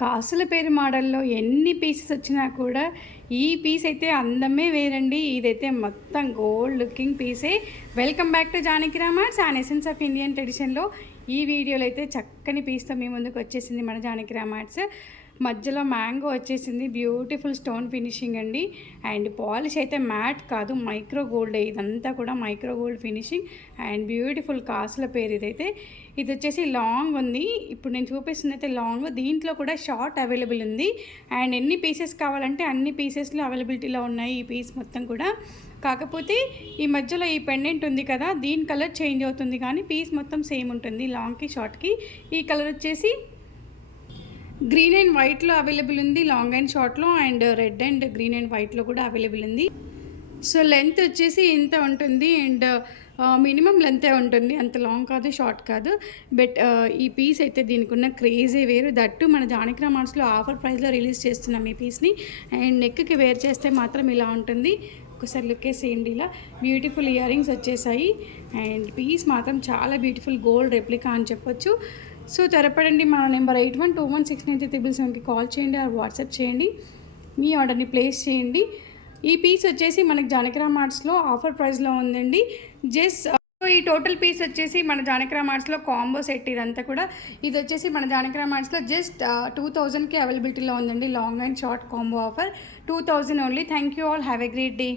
కాసుల పేరు మోడల్లో ఎన్ని పీసెస్ వచ్చినా కూడా ఈ పీస్ అయితే అందమే వేరండి. ఇదైతే మొత్తం గోల్డ్ లుకింగ్ పీసే. Welcome back to Janakiram arts and essence of Indian ట్రెడిషన్లో ఈ వీడియోలో అయితే చక్కని పీస్తో మీ ముందుకు వచ్చేసింది మన జానకిరామ్ ఆర్ట్స్. మధ్యలో మ్యాంగో వచ్చేసింది, బ్యూటిఫుల్ స్టోన్ ఫినిషింగ్ అండి. అండ్ పాలిష్ అయితే మ్యాట్ కాదు, మైక్రో గోల్డ్. ఇదంతా కూడా micro gold finishing and beautiful కాసుల పేరు ఇదైతే. ఇది వచ్చేసి లాంగ్ ఉంది, ఇప్పుడు నేను చూపిస్తుంది అయితే లాంగ్. దీంట్లో కూడా షార్ట్ అవైలబుల్ ఉంది. అండ్ ఎన్ని పీసెస్ కావాలంటే అన్ని పీసెస్లో అవైలబిలిటీలో ఉన్నాయి ఈ పీస్ మొత్తం కూడా. కాకపోతే ఈ మధ్యలో ఈ పెండెంట్ ఉంది కదా, దీని కలర్ చేంజ్ అవుతుంది కానీ పీస్ మొత్తం సేమ్ ఉంటుంది. లాంగ్కి షార్ట్కి ఈ కలర్ వచ్చేసి గ్రీన్ అండ్ వైట్లో అవైలబుల్ ఉంది, లాంగ్ అండ్ షార్ట్లో. And red and green and వైట్లో కూడా అవైలబుల్ ఉంది. సో లెంత్ వచ్చేసి ఇంత ఉంటుంది అండ్ మినిమం లెంతే ఉంటుంది, అంత లాంగ్ కాదు షార్ట్ కాదు. బట్ ఈ పీస్ అయితే దీనికి ఉన్న క్రేజే వేరు. దట్టు మన జానకిరామ్ ఆర్ట్స్లో ఆఫర్ ప్రైస్లో రిలీజ్ చేస్తున్నాం ఈ పీస్ని. అండ్ నెక్కి వేర్ చేస్తే మాత్రం ఇలా ఉంటుంది. ఒకసారి లుక్ వేసేయండి, ఇలా బ్యూటిఫుల్ ఇయర్ రింగ్స్ వచ్చేసాయి. అండ్ పీస్ మాత్రం చాలా బ్యూటిఫుల్ గోల్డ్ రెప్లికా అని చెప్పొచ్చు. సో త్వరపడండి, మన నెంబర్ 81216937కి కాల్ చేయండి ఆర్ వాట్సాప్ చేయండి, మీ ఆర్డర్ని ప్లేస్ చేయండి. ఈ పీస్ వచ్చేసి మనకి జానకిరామ్ ఆర్ట్స్లో ఆఫర్ ప్రైస్లో ఉందండి. జస్ట్ ఈ టోటల్ పీస్ వచ్చేసి మన జానకిరామ్ ఆర్ట్స్లో కాంబో సెట్ ఇదంతా కూడా. ఇది వచ్చేసి మన జానకిరామ్ ఆర్ట్స్లో జస్ట్ 2000కి అవైలబిలిటీలో ఉందండి. Long and short combo offer 2000 only. Thank you all, have a great day.